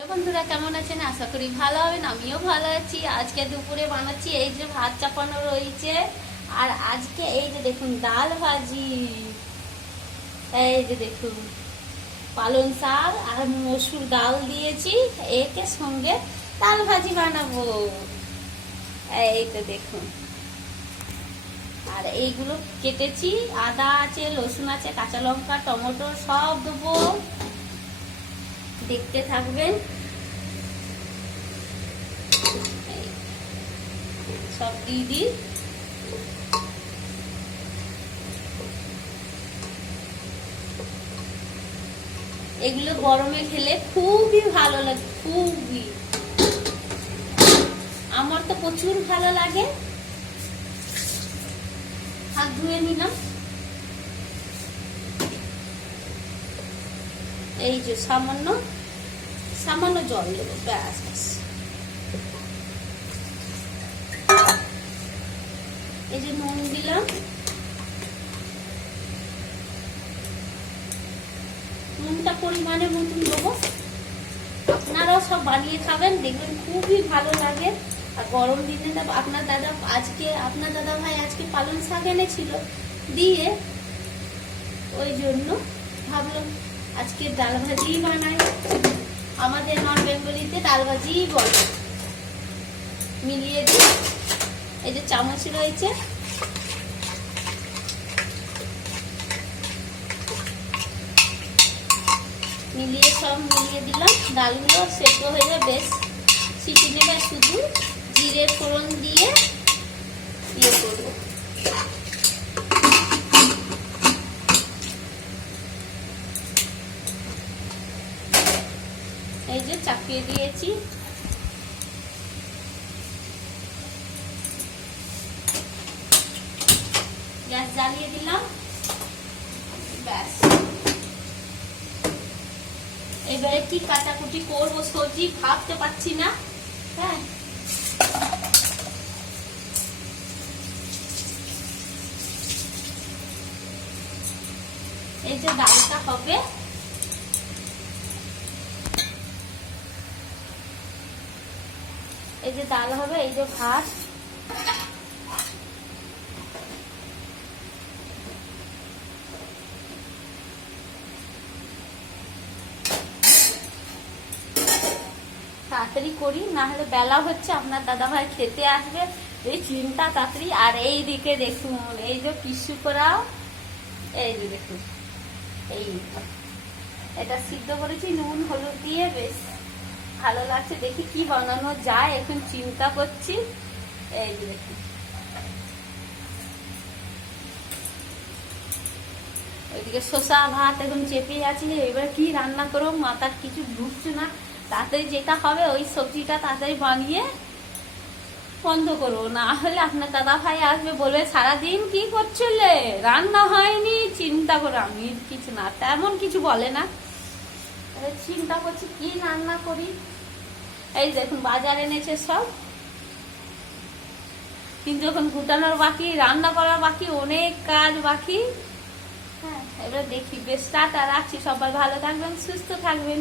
বন্ধুরা কেমন আছেন? আশা করি ভালো হবেন। আমিও ভালো আছি। আজকে দুপুরে বানাচ্ছি এই যে ভাত চাপানো রয়েছে, আর আজকে এই যে দেখুন ডাল ভাজি। এই যে দেখুন পালং শাক আর মসুর ডাল দিয়েছি, একে সঙ্গে ডাল ভাজি বানাবো। এই তো দেখুন, আর এইগুলো কেটেছি, আদা আছে, রসুন আছে, কাঁচা লঙ্কা, টমেটো সব দেবো, দেখতে থাকবেন। সব দিয়ে দিই। এগুলো গরমে খেলে খুবই ভালো লাগে, খুবই। আমার তো প্রচুর ভালো লাগে। হাত ধুয়ে নিলাম। এই যে সামান্য সামান্য জল দেবো, ব্যাস। এই যে নুন দিলাম, নুনটা পরিমাণের মতন দেবো। আপনারাও সব বানিয়ে খাবেন, দেখবেন খুবই ভালো লাগে। আর গরম দিনে আপনার দাদা ভাই আজকে পালং শাক এনেছিল দিয়ে, ওই জন্য ভাবলাম আজকে ডাল ভাজি বানাই। আমাদের নন বেঙ্গলিতে ডাল ভাজি বলে। মিলিয়ে দিই। এই যে চামচ রয়েছে, সব মিলিয়ে দিলাম। ডালগুলো সেদ্ধ হয়ে যাবে, বেশ সিটি নেবে। শুধু জিরে ফোড়ন দিয়ে করবো। এই যে চাপিয়ে দিয়েছি। গ্যাস জ্বালিয়ে দিলাম, ব্যাস। এবারে কি কাটাকুটি করবো সবজি ভাবতে পারছি না। হ্যাঁ, এই যে ডালটা হবে, এই যে ডাল হবে, এই যে ভাত। তাড়াতাড়ি করি, না হলে বেলা হচ্ছে, আপনার দাদা ভাই খেতে আসবে, এই চিন্তা তাড়াতাড়ি। আর এই দিকে দেখুন, এই যে পিসু করা, এই যে দেখুন, এই এটা সিদ্ধ করেছি নুন হলুদ দিয়ে, বেশ ভালো লাগছে। দেখি কি বানানো যায়, এখন চিন্তা করছি। এই যে দেখুন, ওইদিকে শসা ভাত এখন চেপে আছে। এবার কি রান্না করবো মাথার কিছু ঢুকছে না। তাড়াতাড়ি যেটা হবে ওই সবজিটা তাড়াতাড়ি বানিয়ে বন্ধ করবো, না হলে আপনার দাদা ভাই আসবে, বলবে সারাদিন কি করছিলে, রান্না হয়নি। চিন্তা করে আমি কিছু না, তেমন কিছু বলে না। চিন্তা করছি কি রান্না করি। এই দেখুন বাজার এনেছে সব, কিন্তু এখন গুটানোর বাকি, রান্না করার বাকি, অনেক কাজ বাকি। হ্যাঁ, এবার দেখি। বেশ টাটা, রাখছি। সবাই ভালো থাকবেন, সুস্থ থাকবেন।